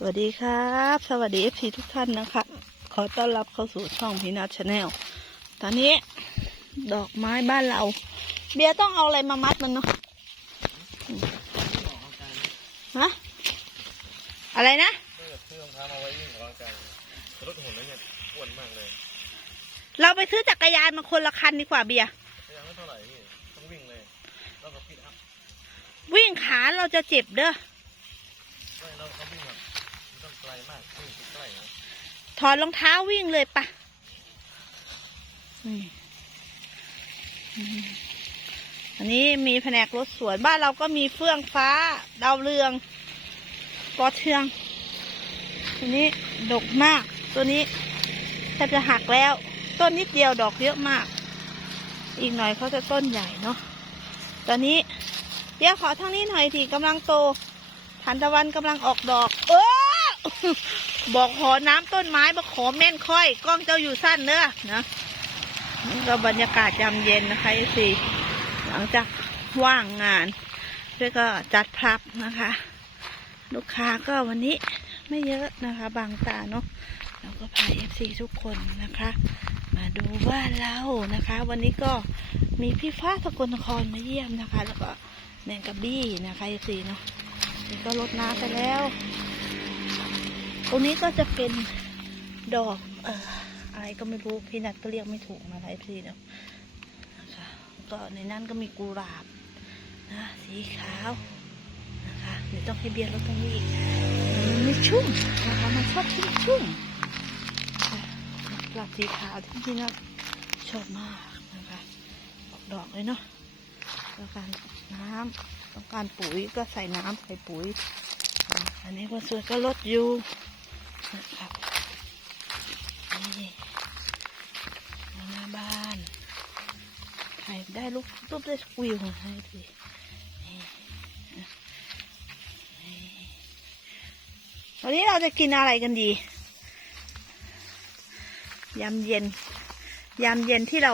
สวัสดีครับ สวัสดีเอฟซีทุกท่านนะคะ ขอต้อนรับเข้าสู่ช่องพีนัทชาแนลตอนนี้ ดอกไม้บ้านเรา เบียร์ต้องเอาอะไรมามัดมันเนาะฮะอะไรนะไม่อยากซื้อรองเท้ามาไว้วิ่งออกกำลังกายรถหุ่นแล้วเนี่ยอ้วนมากเลยเราไปซื้อจักรยานมาคนละคันดีกว่าเบียร์ยังไม่เท่าไหร่พี่ต้องวิ่งเลยแล้วก็พิดอัพวิ่งขาเราจะเจ็บเด้อไม่เราเขาวิ่ง กลมากวิ่งใกล้นะถอดรองเท้าวิ่งเลยปะอันนี้มีแผนกรถสวนบ้านเราก็มีเฟื่องฟ้า ดาวเรืองปอเทือง ตัวนี้ดกมาก ตัวนี้แทบจะหักแล้ว ต้นนิดเดียวดอกเยอะมาก อีกหน่อยเขาจะต้นใหญ่เนาะตอนนี้เดี๋ยวขอทางนี้หน่อยทีกำลังโตทานตะวันกำลังออกดอก เออ บอกขอน้ำต้นไม้บอกขอแม่นค่อย กล้องเจ้าอยู่สั้นเนอะนะนี่ก็บรรยากาศยามเย็นนะคะสิหลังจากว่างงานแล้วก็จัดพับนะคะ ลูกค้าก็วันนี้ไม่เยอะนะคะ บางตาเนาะเราก็พาเอฟซีทุกคนนะคะ มาดูว่าเรานะคะ วันนี้ก็มีพี่ฟ้าสกลนครมาเยี่ยมนะคะ แล้วก็แมงกะบี้นะคะเอฟซีเนาะนี่ก็ลดน้ำไปแล้ว ตรงนี้ก็จะเป็นดอกออะไรก็ไม่รู้พี่นัทก็เรียกไม่ถูกนะคะพี่เนาะก็ในนั้นก็มีกุหลาบนะสีขาวนะคะเดี๋ยวต้องให้เบียร์ลดตรงนี้อีกมันชุ่มนะคะมันชอบชุ่มชุ่มกุหลาบสีขาวที่พี่นัทชอบมากนะคะออกดอกเลยเนาะต้องการน้ำต้องการปุ๋ยก็ใส่น้ำใส่ปุ๋ย อันนี้คนสวยก็ลดอยู่ ครับนี่หน้าบ้านใครได้ลูกรูปได้สกิลมาให้ดีนี่นี่วันนี้เราจะกินอะไรกันดี ยามเย็น ยามเย็นที่เรา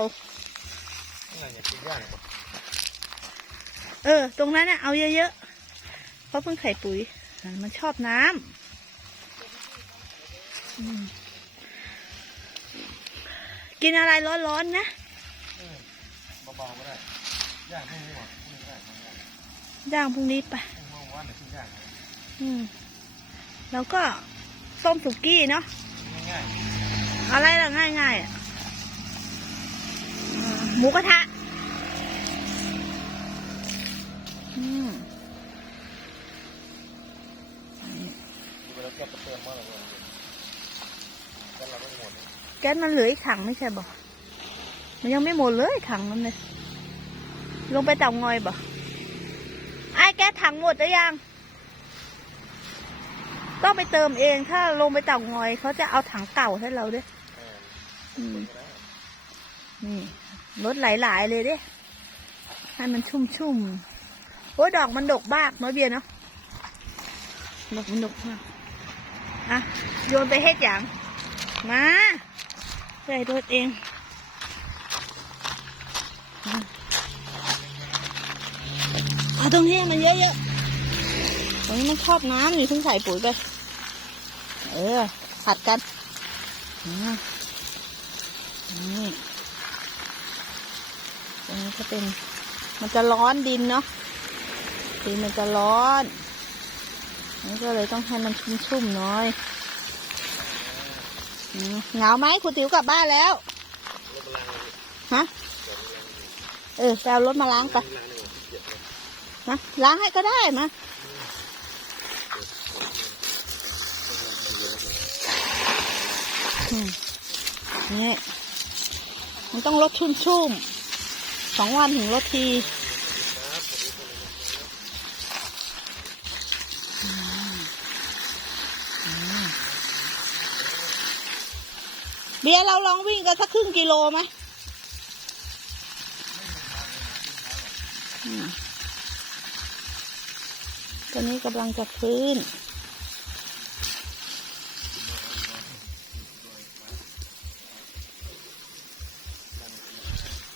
ข้างในเนี่ยกินย่างกว่าเออ ตรงนั้นน่ะเอาเยอะๆ เพราะเพิ่งไข่ปุ๋ยอ่ามันชอบน้ำอืม กินอะไรร้อนๆนะเบาๆก็ได้ย่างพรุ่งนี้หมดพรุ่งนี้ก็ได้ทำย่างย่างพรุ่งนี้ไปพรุ่งนี้วันเดี๋ยวกินย่างอืมแล้วก็ต้มสุกี้เนาะง่ายอะไรล่ะง่ายๆอะอ่าหมูกระทะอืมๆดู ก๊สมันเหลืออีกถังไม่ใช่บ่มันยังไม่หมดเลยถังนั้นเลยลงไปเต่างอยบ่ไอ้แก๊สถังหมดหรือยังต้องไปเติมเองถ้าลงไปเต่างอยเขาจะเอาถังเก่าให้เราด้วยเอออืมก็ได้นี่รถหลายๆเลยเด้ให้มันชุ่มๆโอ้ยดอกมันดกมากเนาะเบียร์เนาะดอกมันดกมากอะโยนไปเฮ็ดอย่างมา ใส่รถเองอะเอาตรงนี้มันเยอะๆตรงนี้มันชอบน้ำนี่เพิ่งใส่ปุ๋ยไป เออ ผัดกันอ่านี่ตรงนี้ก็เป็น มันจะร้อนดินเนาะดินมันจะร้อนนี่ก็เลยต้องให้มันชุ่มๆหน่อย อืมหนาไหมครูติ๋วกลับบ้านแล้ว ฮะ เออไปเอารถมาล้างไปนะล้างให้ก็ได้มาอืมนี่มันต้องลดชุ่มๆสองวันถึงลดที เบียเราลองวิ่งกันสักครึ่งกิโลไหมตอนนี้กำลังจะพื้น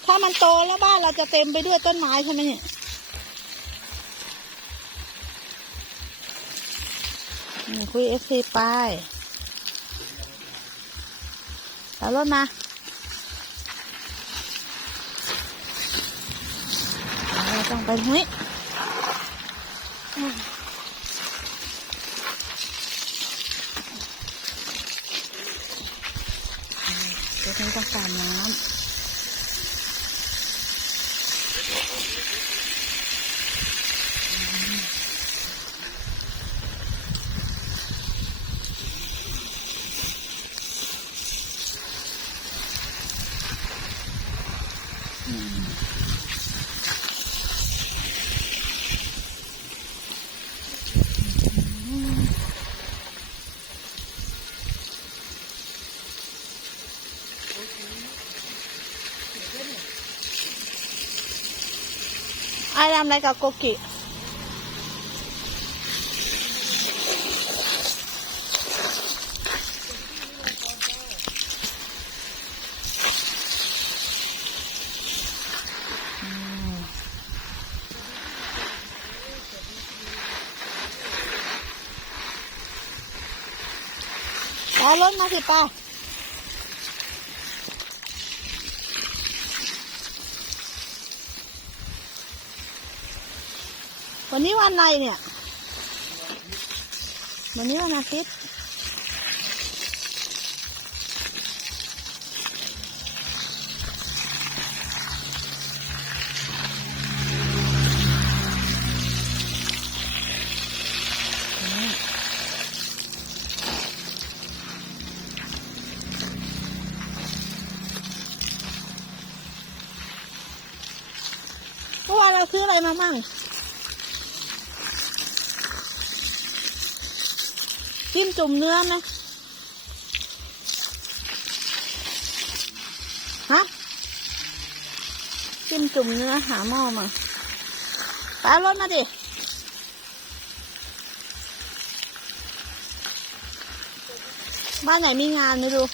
ถ้ามันโตแล้วบ้านเราจะเต็มไปด้วยต้นไม้ใช่ไหมเนี่ยคุยเอฟซีไป แล้วรถมาเราต้องไปตรงนี้อืมเดี๋ยวต้องการน้ำ ไอ้ทำอะไรกับโกกิเอารถมาสิป้า วันนี้วันอะไรเนี่ย วันนี้วันอาทิตย์เมื่อวานเราซื้ออะไรมามั่ง จิ้มจุ่มเนื้อไหมฮะจิ้มจุ่มเนื้อหาหม้อมาไปเอารถมาดิบ้านไหนมีงานไม่รู้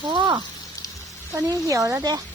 โอ้ตอนนี้เหี่ยวแล้วเด้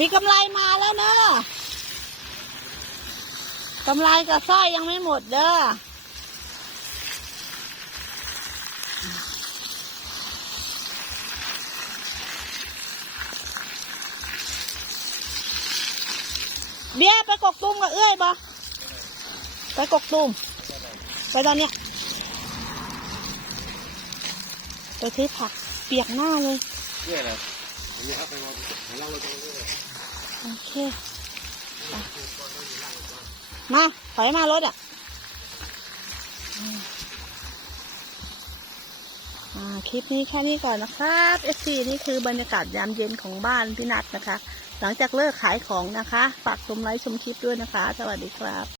มีกำไรมาแล้วเนอะกำไรกับสร้อยยังไม่หมดเด้อเบี้ยไปกกตุ้มกับเอื้อยบ่ไปกกตุ้มไปตอนเนี้ยไปซื้อผักเปียกหน้าเลยเรื่อยเลยนี่ครับไปมองเราเราจะเรื่อย โอเคมาถอยมารถอะคลิปนี้แค่นี้ก่อนนะครับเอซีนี่คือบรรยากาศยามเย็นของบ้านพี่นัทนะคะ หลังจากเลิกขายของนะคะ ฝากชมไลค์ชมคลิปด้วยนะคะ สวัสดีครับ